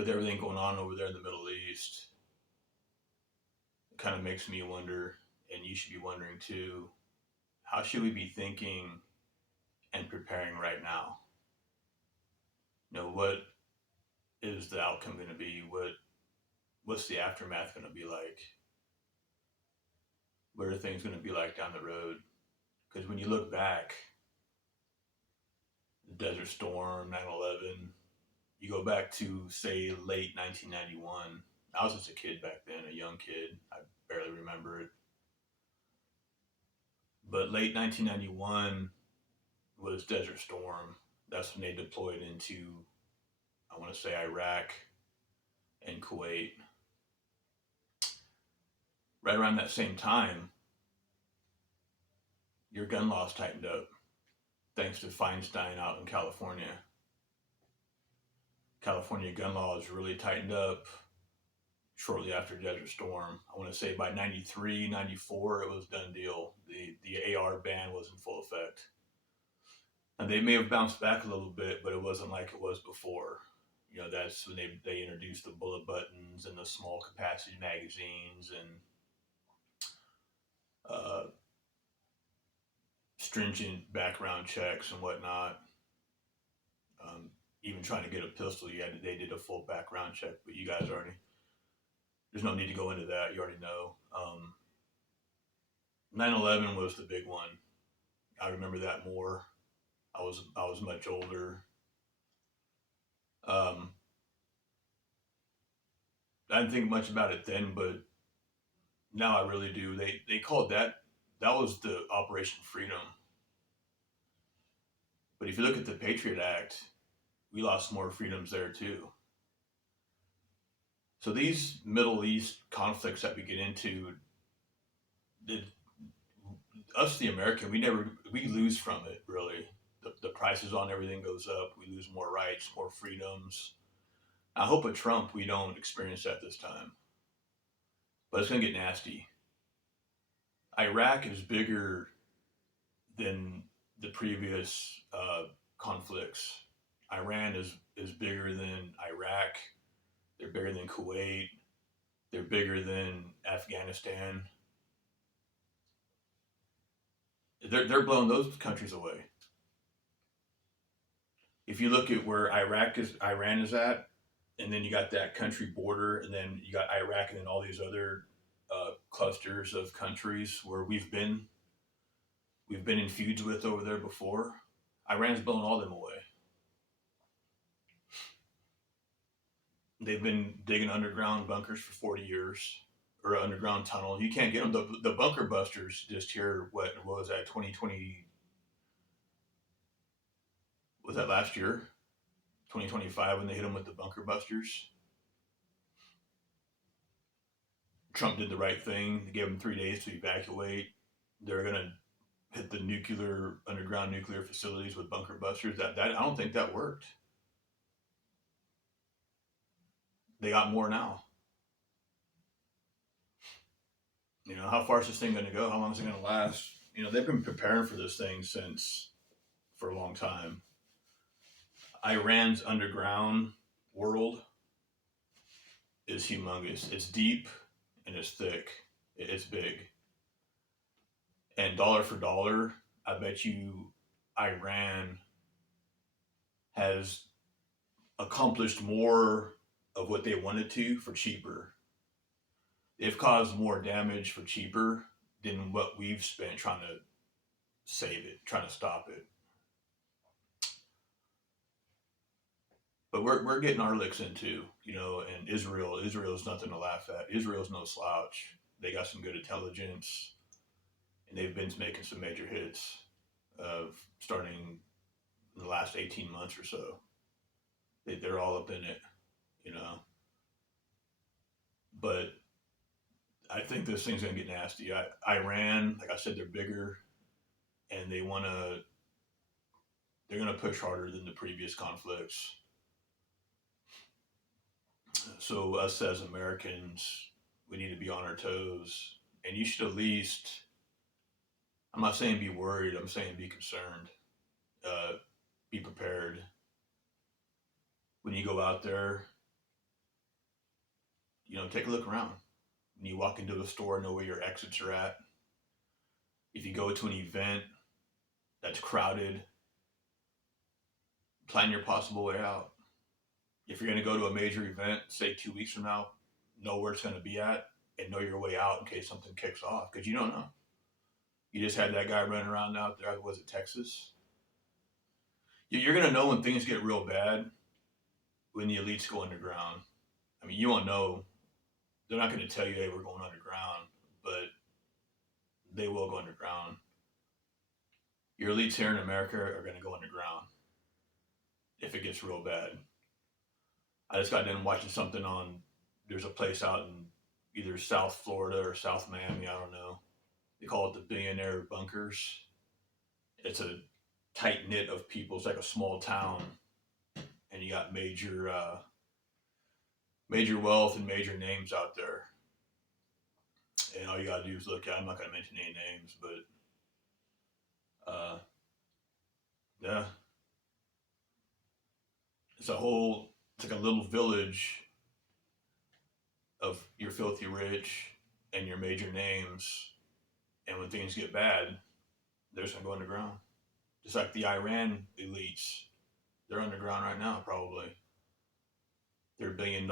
with everything going on over there in the Middle East, it kind of makes me wonder, and you should be wondering too, how should we be thinking and preparing right now? What is the outcome going to be? What's the aftermath going to be like? What are things going to be like down the road? Because when you look back, the Desert Storm, 9/11, you go back to, say, late 1991. I was just a kid back then, a young kid. I barely remember it. But late 1991 was Desert Storm. That's when they deployed into, I want to say, Iraq and Kuwait. Right around that same time, your gun laws tightened up, thanks to Feinstein out in California. California gun laws really tightened up shortly after Desert Storm. I want to say by 93, 94, it was done deal. The AR ban was in full effect. And they may have bounced back a little bit, but it wasn't like it was before. That's when they introduced the bullet buttons and the small capacity magazines and uh, stringent background checks and whatnot. Even trying to get a pistol, they did a full background check, but you guys already, there's no need to go into that. You already know. 9/11 was the big one. I remember that more. I was much older. Um, I didn't think much about it then, but now I really do. They called that was the Operation Freedom. But if you look at the Patriot Act, we lost more freedoms there too. So these Middle East conflicts that we get into, the, us the American, we lose from it really. The prices on everything goes up. We lose more rights, more freedoms. I hope with Trump we don't experience that this time, but it's gonna get nasty. Iraq is bigger than the previous conflicts. Iran is bigger than Iraq. They're bigger than Kuwait. They're bigger than Afghanistan. They're blowing those countries away. If you look at where Iran is at, and then you got that country border, and then you got Iraq, and then all these other clusters of countries where we've been in feuds with over there before. Iran's blown all them away. They've been digging underground bunkers for 40 years, or an underground tunnel. You can't get them. The bunker busters just here. What was that? 2020? Was that last year? 2025 when they hit them with the bunker busters. Trump did the right thing. They gave them 3 days to evacuate. They're gonna hit the underground nuclear facilities with bunker busters. That I don't think that worked. They got more now. How far is this thing going to go? How long is it going to last? They've been preparing for this thing for a long time. Iran's underground world is humongous. It's deep and it's thick. It's big. And dollar for dollar, I bet you Iran has accomplished more of what they wanted to for cheaper. They've caused more damage for cheaper than what we've spent trying to save it, trying to stop it. But we're getting our licks into, and Israel's nothing to laugh at. Israel's no slouch. They got some good intelligence, and they've been making some major hits starting in the last 18 months or so. They're all up in it. But I think this thing's gonna get nasty. Iran, like I said, they're bigger, and they're gonna push harder than the previous conflicts. So us as Americans, we need to be on our toes, and you should at least. I'm not saying be worried. I'm saying be concerned. Be prepared when you go out there. take a look around. When you walk into a store, know where your exits are at. If you go to an event that's crowded, plan your possible way out. If you're going to go to a major event, say 2 weeks from now, know where it's going to be at and know your way out in case something kicks off because you don't know. You just had that guy running around out there. Was it Texas? You're going to know when things get real bad when the elites go underground. I mean, you won't know. They're not going to tell you, hey, we're going underground, but they will go underground. Your elites here in America are going to go underground if it gets real bad. I just got done watching something on, there's a place out in either South Florida or South Miami, I don't know. They call it the billionaire bunkers. It's a tight knit of people. It's like a small town, and you got major wealth and major names out there. And all you gotta do is look at. I'm not gonna mention any names, but yeah, it's a whole. It's like a little village of your filthy rich and your major names. And when things get bad, they're just gonna go underground. Just like the Iran elites, they're underground right now, probably. They're $1 billion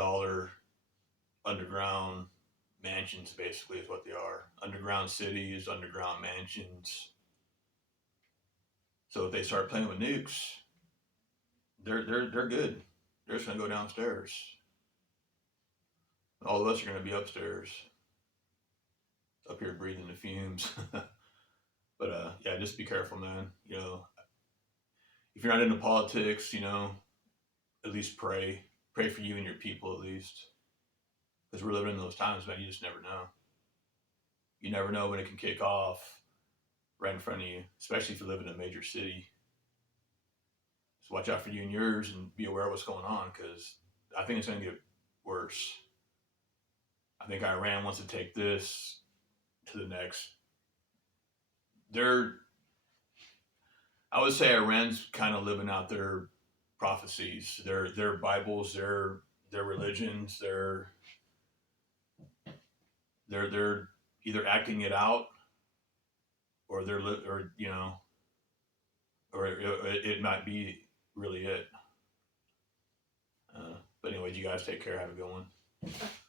underground mansions, basically, is what they are. Underground cities, underground mansions. So if they start playing with nukes, they're good. They're just gonna go downstairs. All of us are gonna be upstairs, up here breathing the fumes. But yeah, just be careful, man. If you're not into politics, at least pray. Pray for you and your people, at least, because we're living in those times, man. You just never know. You never know when it can kick off right in front of you, especially if you live in a major city. So watch out for you and yours, and be aware of what's going on, because I think it's going to get worse. I think Iran wants to take this to the next. I would say Iran's kind of living out their prophecies, their Bibles, their religions, they're either acting it out, or or it might be really it. But anyway, you guys take care. Have a good one.